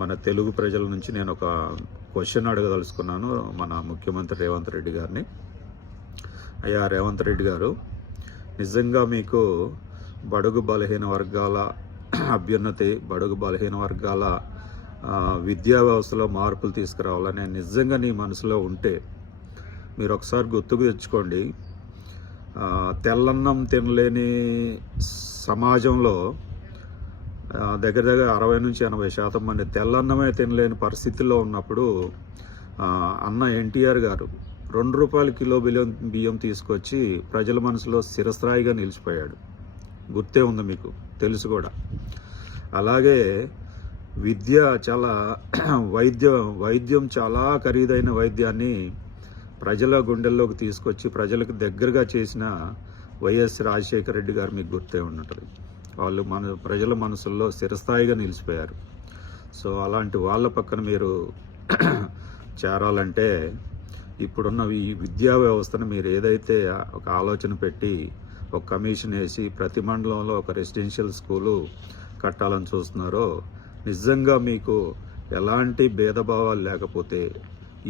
మన తెలుగు ప్రజల నుంచి నేను ఒక క్వశ్చన్ అడగదలుచుకున్నాను మన ముఖ్యమంత్రి రేవంత్ రెడ్డి గారిని. అయ్యా రేవంత్ రెడ్డి గారు, నిజంగా మీకు బడుగు బలహీన వర్గాల అభ్యున్నతి, బడుగు బలహీన వర్గాల విద్యా వ్యవస్థలో మార్పులు తీసుకురావాలని నిజంగా నీ మనసులో ఉంటే మీరు ఒకసారి గుర్తుకు తెచ్చుకోండి. తెల్లన్నం తినలేని సమాజంలో దగ్గర 60 నుంచి 80% మంది తెల్లన్నమే తినలేని పరిస్థితుల్లో ఉన్నప్పుడు అన్న ఎన్టీఆర్ గారు 2 రూపాయల కిలో బియ్యం తీసుకొచ్చి ప్రజల మనసులో స్థిరస్థాయిగా నిలిచిపోయాడు. గుర్తే ఉంది మీకు, తెలుసు కూడా. అలాగే విద్య చాలా వైద్యం చాలా ఖరీదైన వైద్యాన్ని ప్రజల గుండెల్లోకి తీసుకొచ్చి ప్రజలకు దగ్గరగా చేసిన వైఎస్ రాజశేఖర రెడ్డి గారు మీకు గుర్తే ఉంటుంది. వాళ్ళు ప్రజల మనసుల్లో స్థిరస్థాయిగా నిలిచిపోయారు. సో అలాంటి వాళ్ళ పక్కన మీరు చేరాలంటే ఇప్పుడున్న ఈ విద్యా వ్యవస్థను మీరు ఏదైతే ఒక ఆలోచన పెట్టి ఒక కమిషన్ వేసి ప్రతి మండలంలో ఒక రెసిడెన్షియల్ స్కూలు కట్టాలని చూస్తున్నారో, నిజంగా మీకు ఎలాంటి భేదభావాలు లేకపోతే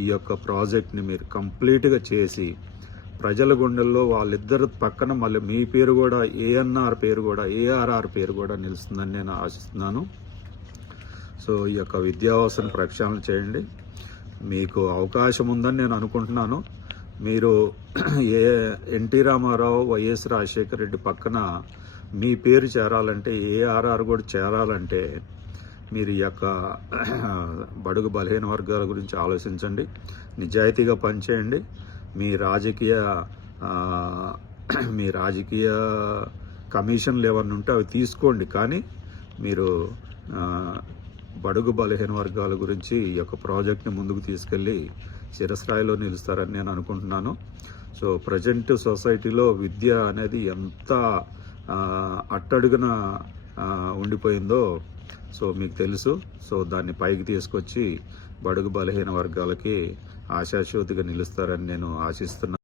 ఈ యొక్క ప్రాజెక్ట్ని మీరు కంప్లీట్గా చేసి ప్రజల గుండెల్లో వాళ్ళిద్దరు పక్కన మళ్ళీ మీ పేరు కూడా ఏఆర్ఆర్ పేరు కూడా నిలుస్తుందని నేను ఆశిస్తున్నాను. సో ఈ యొక్క విద్యా వ్యవస్థను ప్రక్షాళన చేయండి. మీకు అవకాశం ఉందని నేను అనుకుంటున్నాను. మీరు ఎన్టీ రామారావు, వైఎస్ రాజశేఖర రెడ్డి పక్కన మీ పేరు చేరాలంటే, ఏఆర్ఆర్ కూడా చేరాలంటే మీరు ఈ యొక్క బడుగు బలహీన వర్గాల గురించి ఆలోచించండి, నిజాయితీగా పనిచేయండి. మీ రాజకీయ కమిషన్లు ఏమన్నా ఉంటే అవి తీసుకోండి, కానీ మీరు బడుగు బలహీన వర్గాల గురించి ఈ యొక్క ప్రాజెక్ట్ని ముందుకు తీసుకెళ్ళి చిరస్థాయిలో నిలుస్తారని నేను అనుకుంటున్నాను. సో ప్రజెంట్ సొసైటీలో విద్య అనేది ఎంత అట్టడుగున ఉండిపోయిందో సో మీకు తెలుసు. సో దాన్ని పైకి తీసుకొచ్చి బడుగు బలహీన వర్గాలకి ఆశాజ్యోతిగా నిలుస్తారని నేను ఆశిస్తున్నాను.